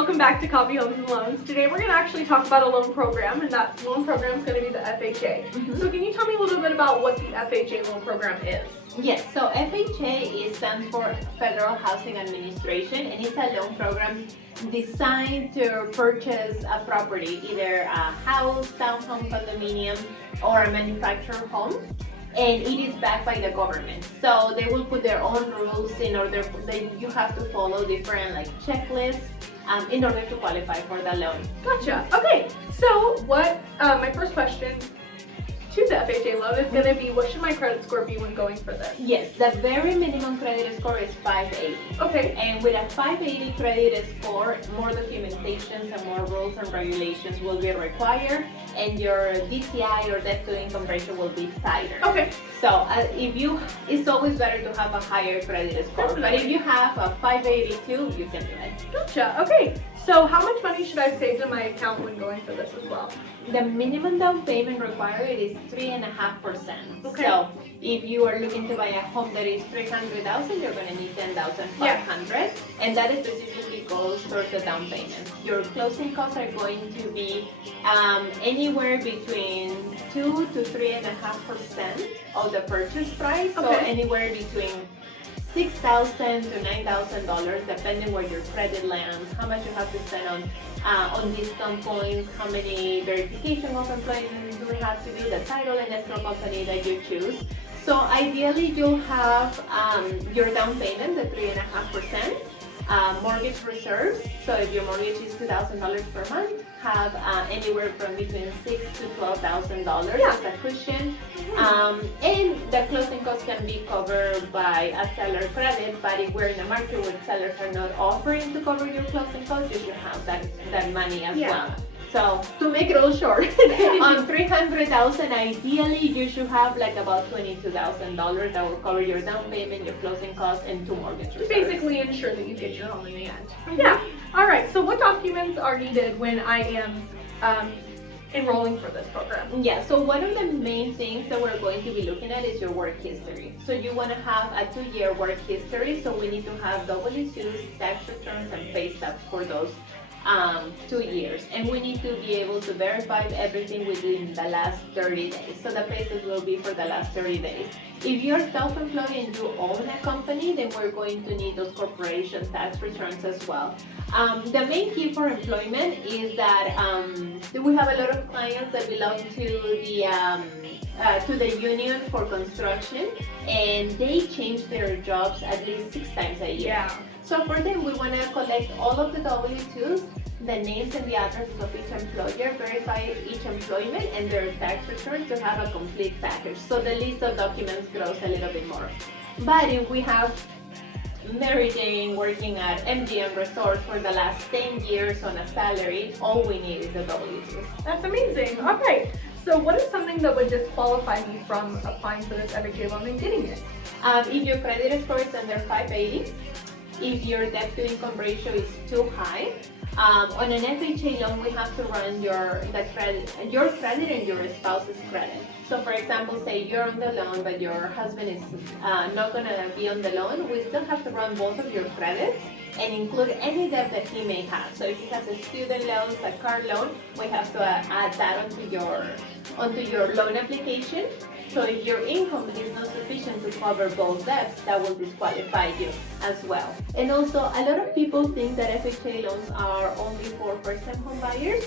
welcome back to Coffee Homes and Loans. Today we're going to actually talk about a loan program, and that loan program is going to be the FHA. So can you tell me a little bit about what the FHA loan program is? Yes, so FHA stands for Federal Housing Administration, and it's a loan program designed to purchase a property, either a house, townhome, condominium, or a manufactured home. And it is backed by the government, so they will put their own rules in order. You have to follow different checklists in order to qualify for the loan. Gotcha. Okay, so my first question to the FHA loan is going to be, what should my credit score be when going for this? Yes, the very minimum credit score is 580. Okay. And with a 580 credit score, more documentations and more rules and regulations will be required, and your DTI or debt to income ratio will be tighter. Okay. So it's always better to have a higher credit score. Definitely. But if you have a 582, you can do it. Gotcha. Okay. So how much money should I save in my account when going for this as well? The minimum down payment required is 3.5%. Okay. So if you are looking to buy a home that is 300,000, you're going to need 10,500, and that specifically goes towards the down payment. Your closing costs are going to be anywhere between 2 to 3.5% of the purchase price. So anywhere between $6,000 to $9,000, depending where your credit lands, how much you have to spend on discount points, how many verification of employment you have to do, the title and escrow company that you choose. So ideally, you'll have your down payment, the 3.5%, mortgage reserves. So if your mortgage is $2,000 per month, have anywhere from between $6,000 to $12,000 as a cushion. And the closing costs can be covered by a seller credit, but if we're in a market where sellers are not offering to cover your closing costs, you should have that money as well. So to make it all short, on $300,000, ideally you should have about $22,000 that will cover your down payment, your closing costs, and 2 mortgage reserves. Basically ensure that you get your home in the end. Yeah. All right. So what documents are needed when I am enrolling for this program? Yeah, so one of the main things that we're going to be looking at is your work history. So you want to have a 2-year work history, so we need to have W-2s, tax returns, and pay stubs for those 2 years, and we need to be able to verify everything within the last 30 days. So the pay stubs will be for the last 30 days. If you're self-employed and you own a company, then we're going to need those corporation tax returns as well. The main key for employment is that we have a lot of clients that belong to the union for construction, and they change their jobs at least 6 times a year. Yeah. So for them, we want to collect all of the W-2s, the names and the addresses of each employer, verify each employment and their tax returns to have a complete package. So the list of documents grows a little bit more. But if we have Mary Jane working at MGM Resorts for the last 10 years on a salary, all we need is the W-2s. That's amazing. Okay. So what is something that would disqualify me from applying for this FHA loan and getting it? If your credit score is under 580, if your debt to income ratio is too high, on an FHA loan, we have to run your credit and your spouse's credit. So for example, say you're on the loan, but your husband is not going to be on the loan, we still have to run both of your credits and include any debt that he may have. So if he has a student loan, a car loan, we have to add that onto your loan application. So if your income is not sufficient to cover both debts, that will disqualify you as well. And also, a lot of people think that FHA loans are only for first-time home buyers,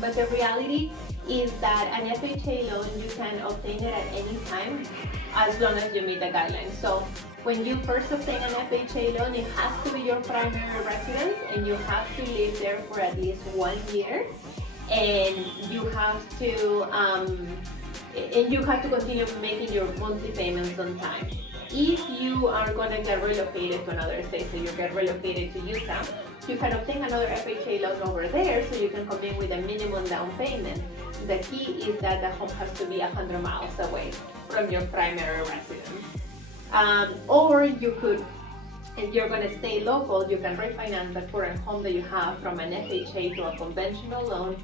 but the reality is that an FHA loan, you can obtain it at any time as long as you meet the guidelines. So when you first obtain an FHA loan, it has to be your primary residence, and you have to live there for at least 1 year, and you have to continue making your monthly payments on time. If you are going to get relocated to another state, so you get relocated to Utah, you can obtain another FHA loan over there, so you can come in with a minimum down payment. The key is that the home has to be 100 miles away from your primary residence. Or you could, if you're going to stay local, you can refinance the current home that you have from an FHA to a conventional loan,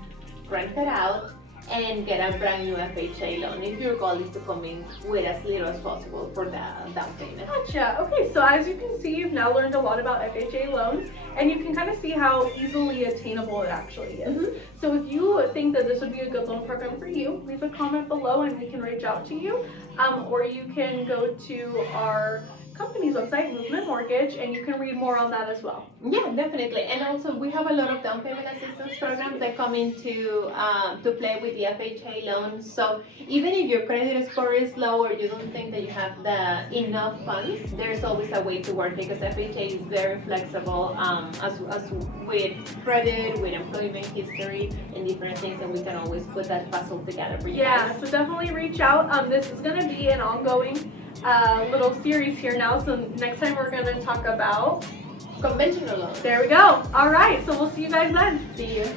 rent it out, and get a brand new FHA loan if your goal is to come in with as little as possible for the down payment. Gotcha. Okay, so as you can see, you've now learned a lot about FHA loans, and you can kind of see how easily attainable it actually is. So if you think that this would be a good loan program for you, leave a comment below and we can reach out to you. Or you can go to our company's website, Movement Mortgage, and you can read more on that as well. Yeah, definitely. And also, we have a lot of down payment assistance programs that come into to play with the FHA loan. So even if your credit score is low or you don't think that you have the enough funds, there's always a way to work because FHA is very flexible as with credit, with employment history, and different things, and we can always put that puzzle together for you Yeah, guys. so definitely reach out. This is going to be an ongoing little series here now. So next time we're going to talk about Conventional loans. There we go. All right, so we'll see you guys then. See you.